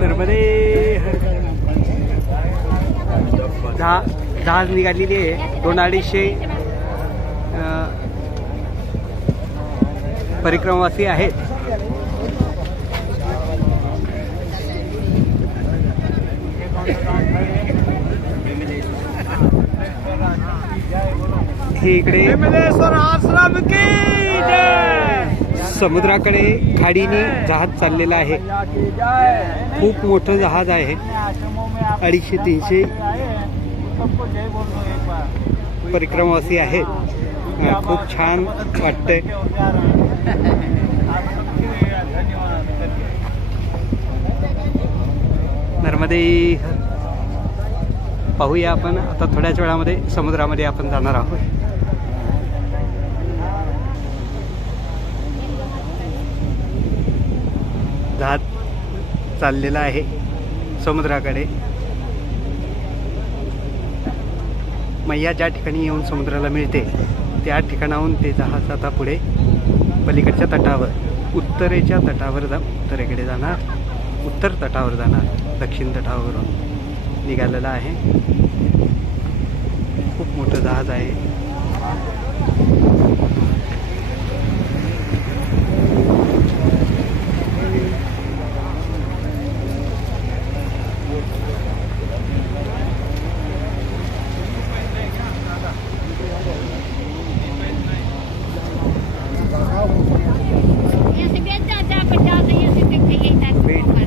नर्मदे जहाज निघालेली आहे. 200-250 परिक्रमावासी आहेत. हे इकडे समुद्राकडे खाडीने जहाज चाललेलं आहे. खूप मोठं जहाज आहे. 250-300 परिक्रमावासी आहेत. खूप छान वाटतंय. नर्मदे पाहूया आपण आता. थोड्याच वेळामध्ये समुद्रामध्ये आपण जाणार आहोत. जहाज चाललेला आहे समुद्राकडे. मैया ज्या ठिकाणी येऊन समुद्राला मिळते त्या ठिकाणाहून ते जहाज आता पुढे पलीकडच्या तटावर उत्तरेच्या तटावर उत्तरेकडे जाणार. उत्तर तटावर जाणार. दक्षिण तटावरून निघालेला आहे. खूप मोठं जहाज आहे.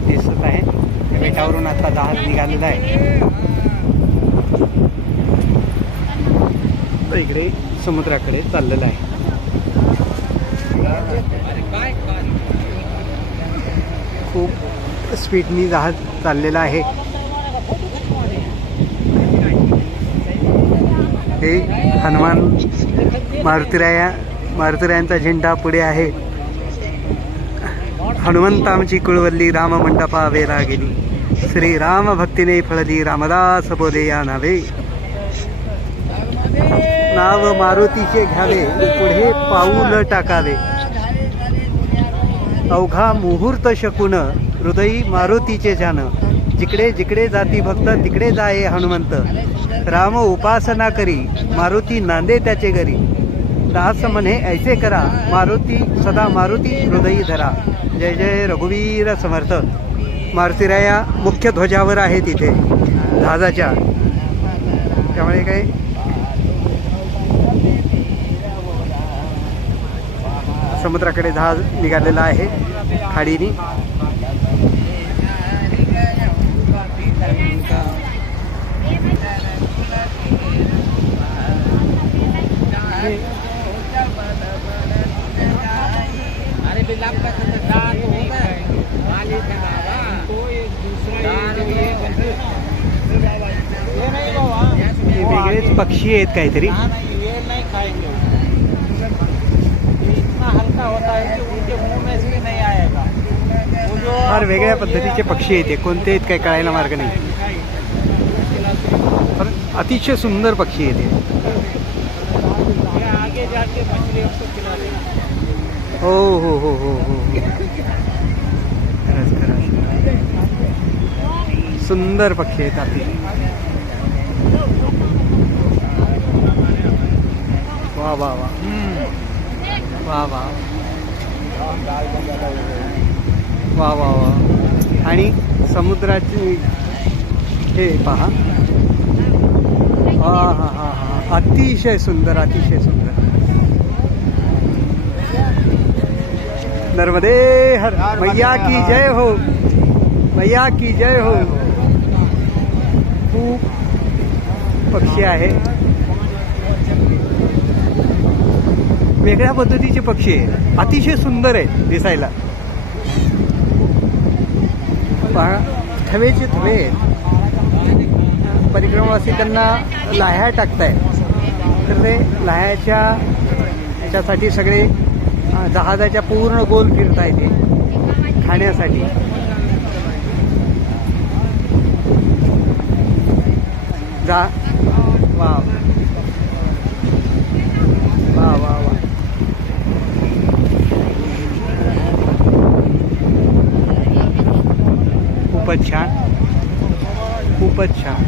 दिसत आहे. बेटावरून आता जहाज निघालेला आहे. इकडे समुद्राकडे चाललेलं आहे. खूप स्पीडनी जहाज चाललेलं आहे. हे हनुमान मारुतीरायांचा झेंडा पुढे आहे. हनुमंतांची कुळवल्ली राम मंडपा वेला गेली. श्री राम भक्तीने फळली रामदास बोले या नावे. नाव मारुतीचे घ्यावे पुढे पाऊल टाकावे. अवघा मुहूर्त शकून हृदयी मारुतीचे जान. जिकडे जिकडे जाती भक्त तिकडे जाये हनुमंत. राम उपासना करी मारुती नांदे त्याचे घरी. दास म्हणे ऐसे करा मारुती सदा मारुती हृदयी धरा. जय जय रघुवीर समर्थ. मारुतीराया मुख्य ध्वजावर आहे तिथे जहाजाच्या. त्यामुळे काय समुद्राकडे जहाज निघालेला आहे खाडीने. वेगळेच पक्षी आहेत काहीतरी. फार वेगळ्या पद्धतीचे पक्षी आहेत. कोणते आहेत काही कळायला मार्ग नाही. पण अतिशय सुंदर पक्षी आहेत. हो हो हो हो हो. सुंदर पक्षी आहेत अतिशय. वा वा वा वा वा वा वा वा. आणि समुद्राची हे पहा. हा हा हा हा. अतिशय सुंदर अतिशय सुंदर. नर्मदे हर मैया की जय हो. मैया की जय हो. खूप पक्षी आहे. वेगळ्या पद्धतीचे पक्षी आहेत. अतिशय सुंदर आहेत दिसायला. पहा थवेचे थवे आहेत. परिक्रमावासी त्यांना लाह्या टाकतायत. तर ते लाह्याच्या ह्याच्यासाठी सगळे जहाजाच्या पूर्ण गोल फिरतायत ते खाण्यासाठी. वा वा वा वा. खूपच छान, खूपच छान.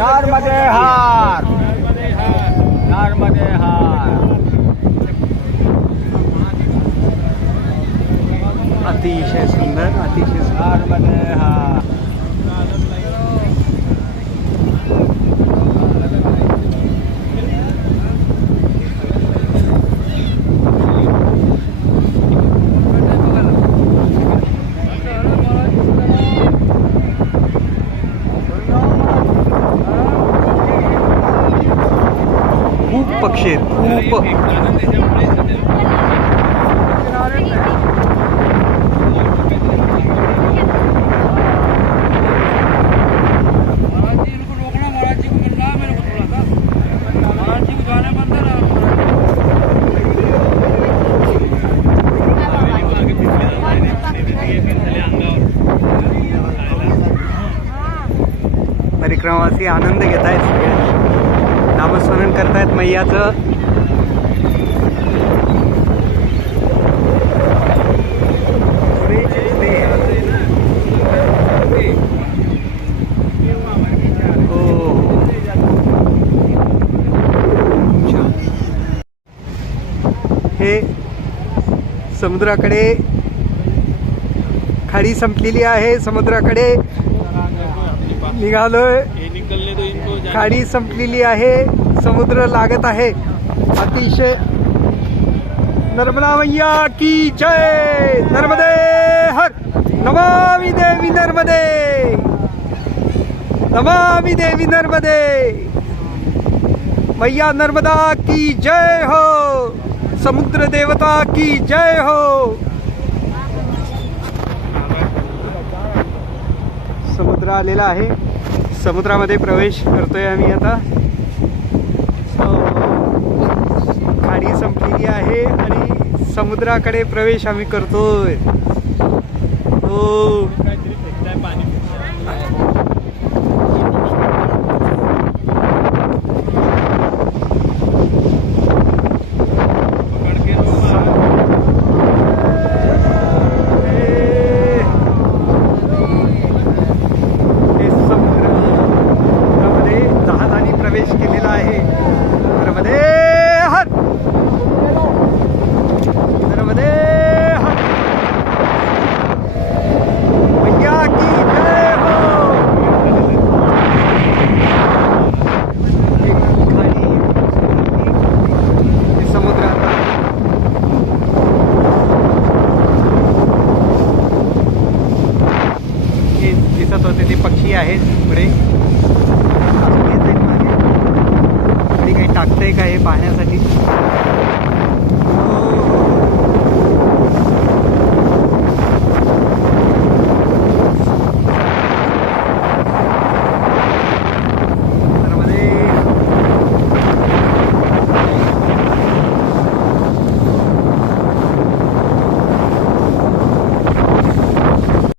नर्मदे हार, नर्मदे हार. अतिशय सुंदर, अतिशय सुंदर. नर्मदे हार. खूप पक्षी आहेत, खूप. परिक्रमावासी आनंद घेत आहेत, सगळे नामस्मरण करतायत मैयाचं. हो. हे समुद्राकडे खाडी संपलेली आहे, समुद्राकडे निघालोय. खाडी संपलेली आहे, समुद्र लागत आहे. अतिशय. नर्मदा मैया की जय. नर्मदे हर. नमामि देवी नर्मदे, नमामि देवी नर्मदे. मैया नर्मदा की जय हो, समुद्र देवता की जय हो. समुद्र आलेला आहे, समुद्रामध्ये प्रवेश करतोय आम्ही आता. खाडी संपलेली आहे आणि समुद्राकडे प्रवेश आम्ही करतोय. हो. प्रवेश केलेला आहे. नर्मदे हर, नर्मदे हर. मैया की जय हो. खाली समुद्रात हे दिसत होते ते पक्षी आहेत पुढे. काही टाकतंय का हे पाहण्यासाठी.